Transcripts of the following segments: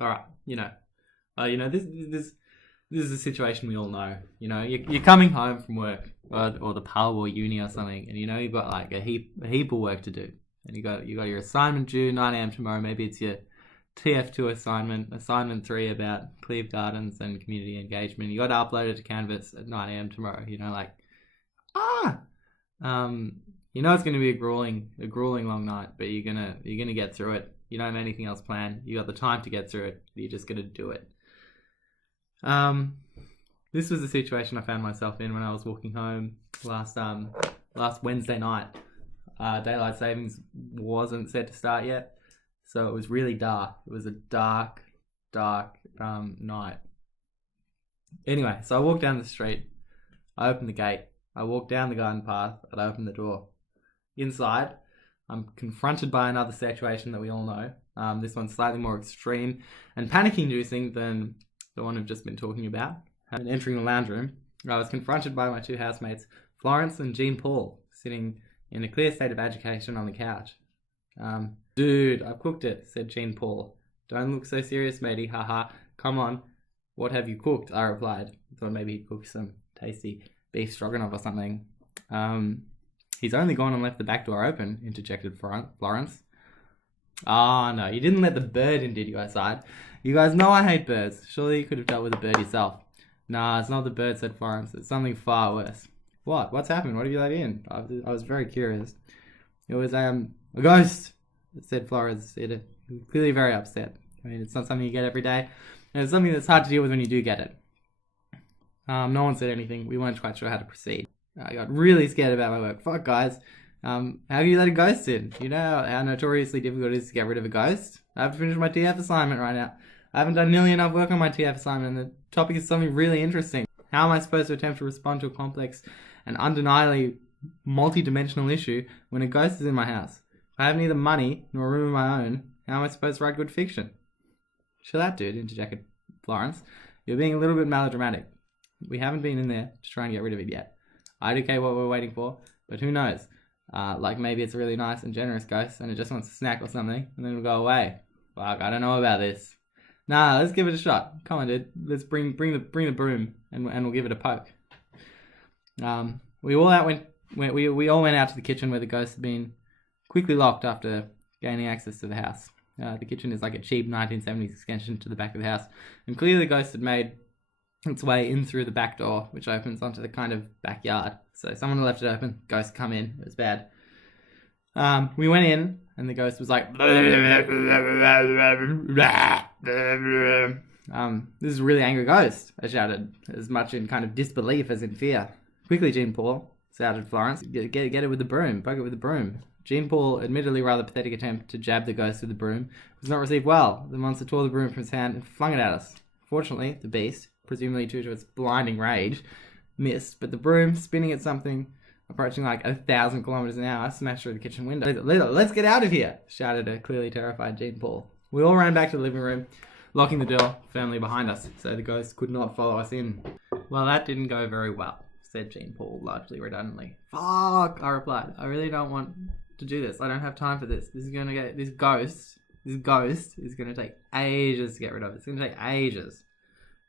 All right, this is a situation we all know. You're coming home from work or the pub or uni or something, and you've got like a heap of work to do, and you got your assignment due 9 a.m. tomorrow. Maybe it's your TF2 assignment 3 about Cleve Gardens and community engagement. You got to upload it to Canvas at 9 a.m. tomorrow. It's going to be a grueling long night, but you're gonna get through it. You don't have anything else planned. You got the time to get through it. You're just gonna do it. This was the situation I found myself in when I was walking home last Wednesday night. Daylight savings wasn't set to start yet, so it was really dark. It was a dark night. Anyway, so I walked down the street. I opened the gate. I walked down the garden path and I opened the door. Inside, I'm confronted by another situation that we all know. This one's slightly more extreme and panic-inducing than the one we've just been talking about. Entering the lounge room, I was confronted by my two housemates, Florence and Jean Paul, sitting in a clear state of agitation on the couch. Dude, I've cooked it, said Jean Paul. Don't look so serious, matey, haha. Come on, what have you cooked? I replied. I thought maybe he'd cooked some tasty beef stroganoff or something. He's only gone and left the back door open, interjected Florence. Ah, no, you didn't let the bird in, did you? I sighed. You guys know I hate birds. Surely you could have dealt with the bird yourself. Nah, it's not the bird, said Florence. It's something far worse. What? What's happened? What have you let in? I was very curious. It was a ghost, said Florence, clearly very upset. I mean, it's not something you get every day, and it's something that's hard to deal with when you do get it. No one said anything. We weren't quite sure how to proceed. I got really scared about my work. Fuck, guys. How do you let a ghost in? You know how notoriously difficult it is to get rid of a ghost? I have to finish my TF assignment right now. I haven't done nearly enough work on my TF assignment, and the topic is something really interesting. How am I supposed to attempt to respond to a complex and undeniably multi-dimensional issue when a ghost is in my house? If I have neither money nor a room of my own, how am I supposed to write good fiction? Chill out, dude, interjected Florence. You're being a little bit melodramatic. We haven't been in there to try and get rid of it yet. I'd okay what we're waiting for, but who knows? Like maybe it's a really nice and generous ghost and it just wants a snack or something and then it'll go away. Fuck, I don't know about this. Nah, let's give it a shot. Come on, dude. Let's bring the broom and we'll give it a poke. We all went out to the kitchen where the ghost had been quickly locked after gaining access to the house. The kitchen is like a cheap 1970s extension to the back of the house, and clearly the ghost had made its way in through the back door, which opens onto the kind of backyard. So someone left it open, ghost come in, it was bad. We went in, and the ghost was like, this is a really angry ghost, I shouted, as much in kind of disbelief as in fear. Quickly, Jean Paul, shouted Florence, get it with the broom, poke it with the broom. Jean Paul, admittedly rather pathetic attempt to jab the ghost with the broom, was not received well. The monster tore the broom from his hand and flung it at us. Fortunately, the beast, presumably due to its blinding rage, missed, but the broom, spinning at something approaching like 1,000 kilometers an hour, smashed through the kitchen window. Let's get out of here, shouted a clearly terrified Jean Paul. We all ran back to the living room, locking the door firmly behind us, so the ghost could not follow us in. Well, that didn't go very well, said Jean Paul, largely redundantly. Fuck, I replied. I really don't want to do this. I don't have time for this. This ghost is gonna take ages to get rid of. It's gonna take ages.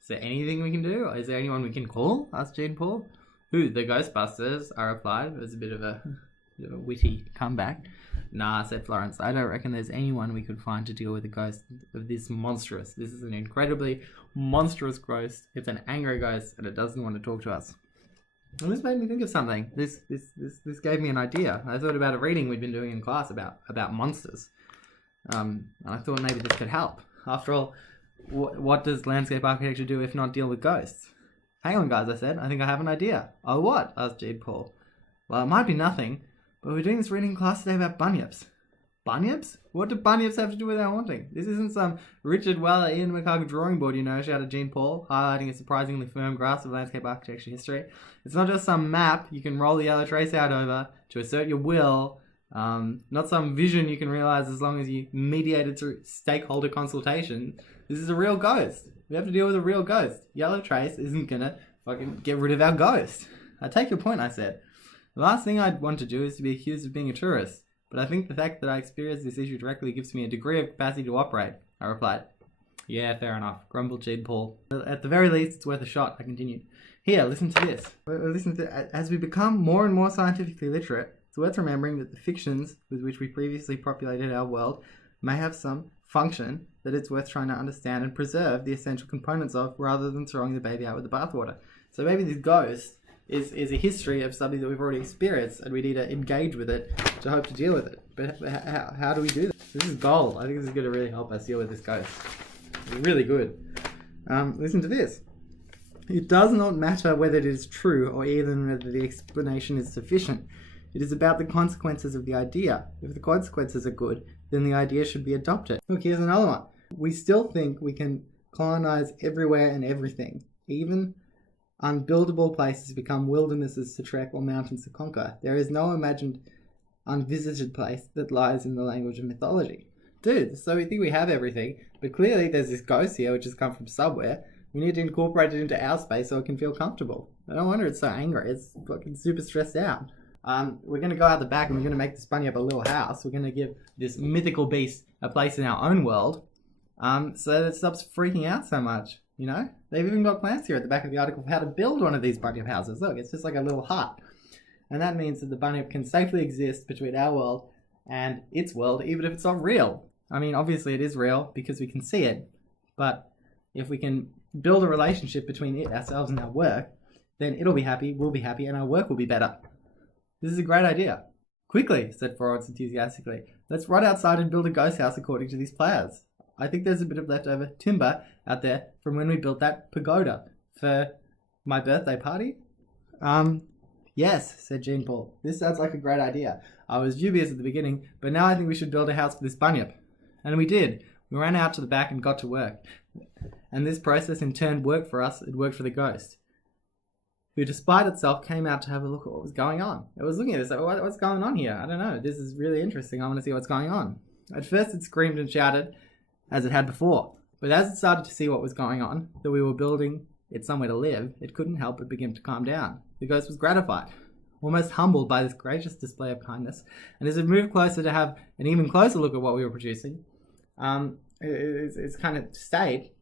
Is there anything we can do? Is there anyone we can call? Asked Jean Paul. Who? The Ghostbusters, I replied. It was a bit of a witty comeback. Nah, said Florence. I don't reckon there's anyone we could find to deal with a ghost of this monstrous. This is an incredibly monstrous ghost. It's an angry ghost and it doesn't want to talk to us. And this made me think of something. This gave me an idea. I thought about a reading we'd been doing in class about monsters. And I thought maybe this could help. After all, what does landscape architecture do if not deal with ghosts? Hang on, guys, I said. I think I have an idea. Oh, what? Asked Jean Paul. Well, it might be nothing, but we're doing this reading in class today about bunyips. Bunyips? What do bunyips have to do with our haunting? This isn't some Richard Weller, Ian McHugh drawing board, shouted Jean Paul, highlighting a surprisingly firm grasp of landscape architecture history. It's not just some map you can roll the yellow trace out over to assert your will. Not some vision you can realize as long as you mediate it through stakeholder consultation. This is a real ghost. We have to deal with a real ghost. Yellow trace isn't gonna fucking get rid of our ghost. I take your point, I said. The last thing I'd want to do is to be accused of being a tourist, but I think the fact that I experienced this issue directly gives me a degree of capacity to operate, I replied. Yeah, fair enough. Grumbled Gene Paul. At the very least, it's worth a shot, I continued. Here, listen to this. As we become more and more scientifically literate, it's worth remembering that the fictions with which we previously populated our world may have some function that it's worth trying to understand and preserve the essential components of, rather than throwing the baby out with the bathwater. So maybe this ghost is a history of something that we've already experienced, and we need to engage with it to hope to deal with it. But how do we do this? This is gold. I think this is going to really help us deal with this ghost. It's really good. Listen to this. It does not matter whether it is true or even whether the explanation is sufficient. It is about the consequences of the idea. If the consequences are good, then the idea should be adopted. Look, here's another one. We still think we can colonize everywhere and everything. Even unbuildable places become wildernesses to trek or mountains to conquer. There is no imagined unvisited place that lies in the language of mythology. Dude, so we think we have everything, but clearly there's this ghost here which has come from somewhere. We need to incorporate it into our space so it can feel comfortable. No wonder it's so angry. It's fucking super stressed out. We're going to go out the back and we're going to make this bunny up a little house. We're going to give this mythical beast a place in our own world, so that it stops freaking out so much, you know? They've even got plans here at the back of the article of how to build one of these bunyip houses. Look, it's just like a little hut. And that means that the bunyip can safely exist between our world and its world, even if it's not real. I mean, obviously it is real because we can see it, but if we can build a relationship between it, ourselves, and our work, then it'll be happy, we'll be happy, and our work will be better. This is a great idea. Quickly, said Florence enthusiastically. Let's run outside and build a ghost house according to these plans. I think there's a bit of leftover timber out there from when we built that pagoda for my birthday party. Yes, said Jean Paul. This sounds like a great idea. I was dubious at the beginning, but now I think we should build a house for this bunyip. And we did. We ran out to the back and got to work. And this process in turn worked for us, it worked for the ghost, who despite itself came out to have a look at what was going on. It was looking at this like, what's going on here? I don't know. This is really interesting. I want to see what's going on. At first it screamed and shouted as it had before. But as it started to see what was going on, that we were building it somewhere to live, it couldn't help but begin to calm down. The ghost was gratified, almost humbled by this gracious display of kindness. And as it moved closer to have an even closer look at what we were producing, its kind of state,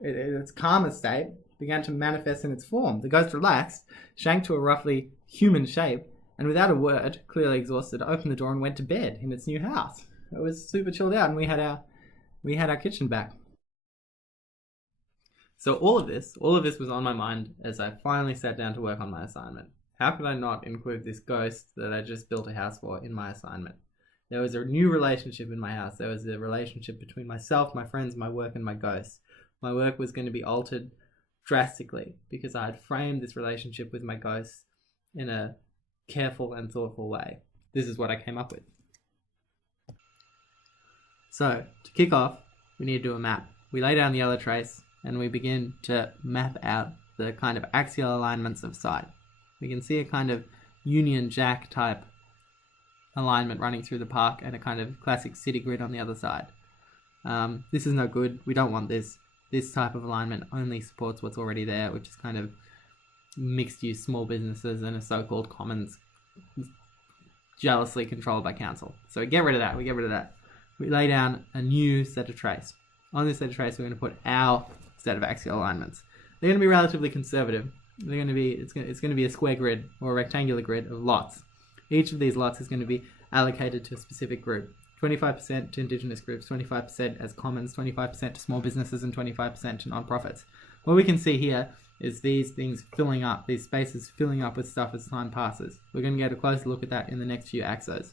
its calmer state, began to manifest in its form. The ghost relaxed, shrank to a roughly human shape, and without a word, clearly exhausted, opened the door and went to bed in its new house. It was super chilled out, and we had our kitchen back. So all of this was on my mind as I finally sat down to work on my assignment. How could I not include this ghost that I just built a house for in my assignment? There was a new relationship in my house. There was a relationship between myself, my friends, my work, and my ghost. My work was going to be altered drastically because I had framed this relationship with my ghost in a careful and thoughtful way. This is what I came up with. So, to kick off, we need to do a map. We lay down the yellow trace and we begin to map out the kind of axial alignments of sight. We can see a kind of Union Jack type alignment running through the park and a kind of classic city grid on the other side. This is no good. We don't want this. This type of alignment only supports what's already there, which is kind of mixed-use small businesses and a so-called commons jealously controlled by council. So we get rid of that. We lay down a new set of trace. On this set of trace, we're going to put our set of axial alignments. They're going to be relatively conservative. They're going to be it's going to be a square grid or a rectangular grid of lots. Each of these lots is going to be allocated to a specific group. 25% to Indigenous groups, 25% as commons, 25% to small businesses, and 25% to non-profits. What we can see here is these things filling up, these spaces filling up with stuff as time passes. We're going to get a closer look at that in the next few axos.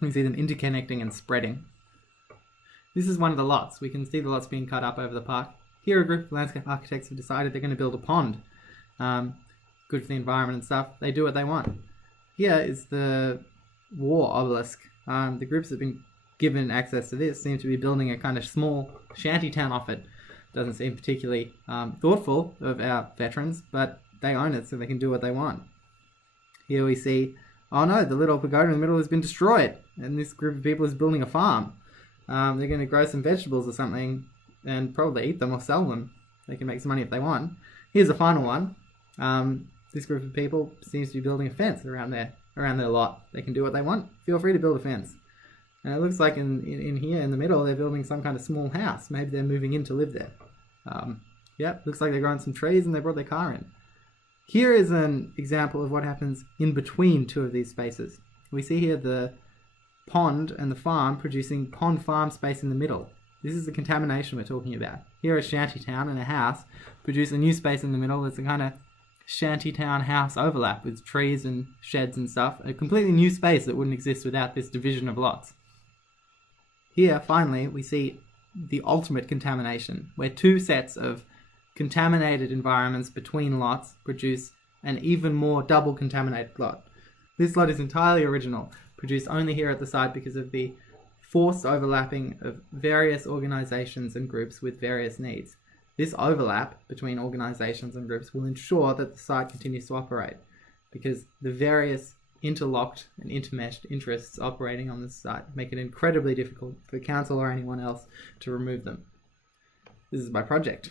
We can see them interconnecting and spreading. This is one of the lots. We can see the lots being cut up over the park. Here, a group of landscape architects have decided they're going to build a pond. Good for the environment and stuff. They do what they want. Here is the war obelisk. The groups that have been given access to this seem to be building a kind of small shanty town off it. Doesn't seem particularly thoughtful of our veterans, but they own it so they can do what they want. Here we see, oh no, the little pagoda in the middle has been destroyed, and this group of people is building a farm. They're going to grow some vegetables or something and probably eat them or sell them. They can make some money if they want. Here's the final one. This group of people seems to be building a fence around their lot. They can do what they want. Feel free to build a fence. And it looks like in here in the middle, they're building some kind of small house. Maybe they're moving in to live there. Yeah, looks like they're growing some trees and they brought their car in. Here is an example of what happens in between two of these spaces. We see here the pond and the farm producing pond-farm space in the middle. This is the contamination we're talking about. Here a shantytown and a house produce a new space in the middle. It's a kind of shantytown house overlap with trees and sheds and stuff. A completely new space that wouldn't exist without this division of lots. Here, finally, we see the ultimate contamination, where two sets of contaminated environments between lots produce an even more double contaminated lot. This lot is entirely original, produced only here at the site because of the forced overlapping of various organizations and groups with various needs. This overlap between organizations and groups will ensure that the site continues to operate, because the various interlocked and intermeshed interests operating on this site make it incredibly difficult for council or anyone else to remove them. This is my project.